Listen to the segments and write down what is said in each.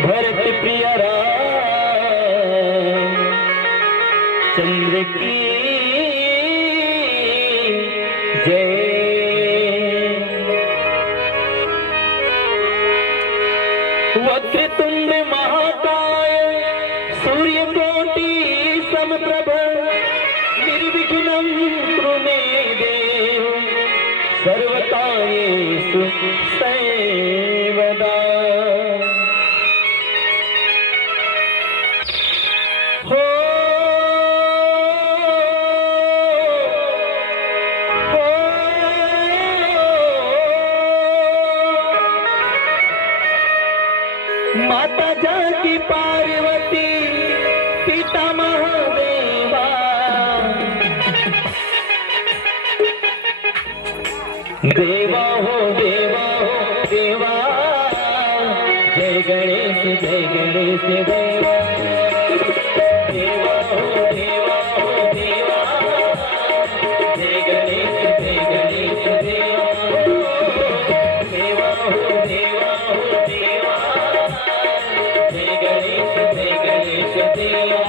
भरत प्रिय राम चंद्र की जय। वक्रतुंड महाकाय सूर्यकोटि समप्रभ निर्विघ्नं कुरु मे देव सर्वकार्येषु सर्वदा। माता जानकी पार्वती पिता महादेवा देवा हो देवा हो देवा। जय गणेश देवा देवा हो देवा हो देवा। जय गणेश देवा देवा हो देवा हो देवा। जय गणेश देवा।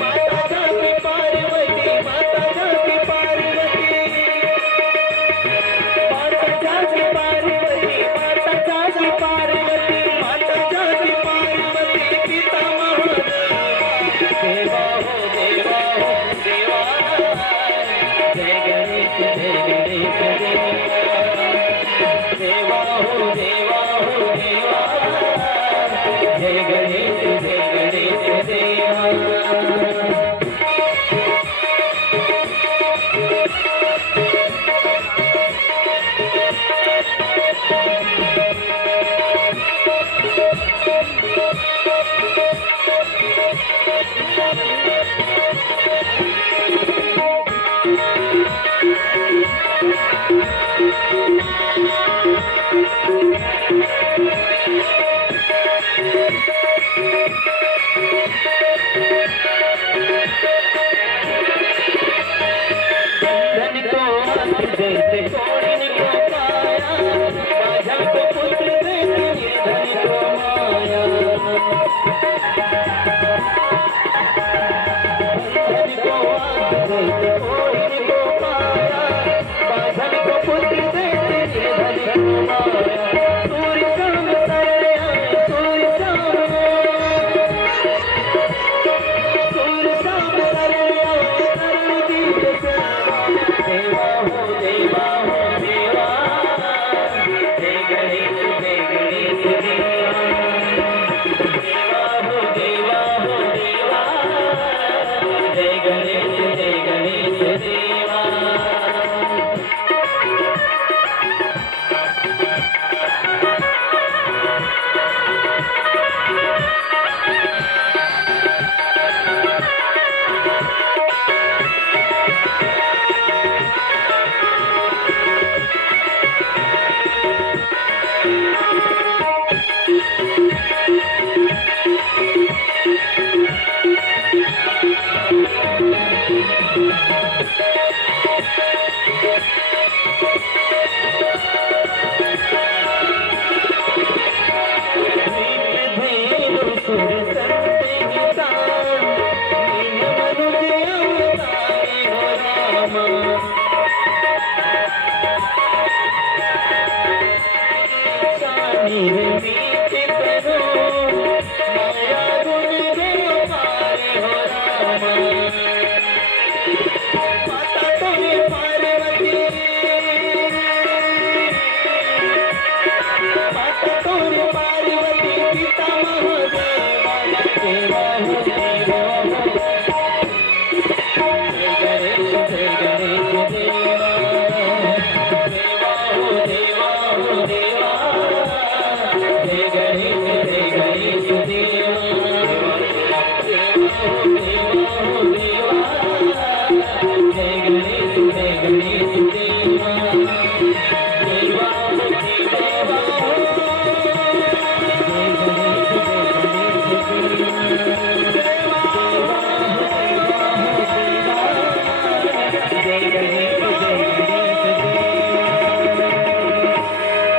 माता जानकी पार्वती माता जानकी पार्वती माता जानकी पार्वती माता जानकी पार्वती माता जानकी पार्वती पिता महादेवा हो देवा हो देवा। जय गणेश देवा देवा हो देवा हो देवा। जय गणेश देवा। जैसे कोड़ी को पाया माझा को पुत्र देते धन को माया। धन को जैसे कोड़ी को पाया माझा को पुत्र देते धन को माया। सूर्य शाम सारे आए सूर्य शाम सारे आए करुण दीप देवा हो देवा हो देवा। जय गणेश देवा देवा हो देवा हो देवा। जय गणेश देवा। Amen.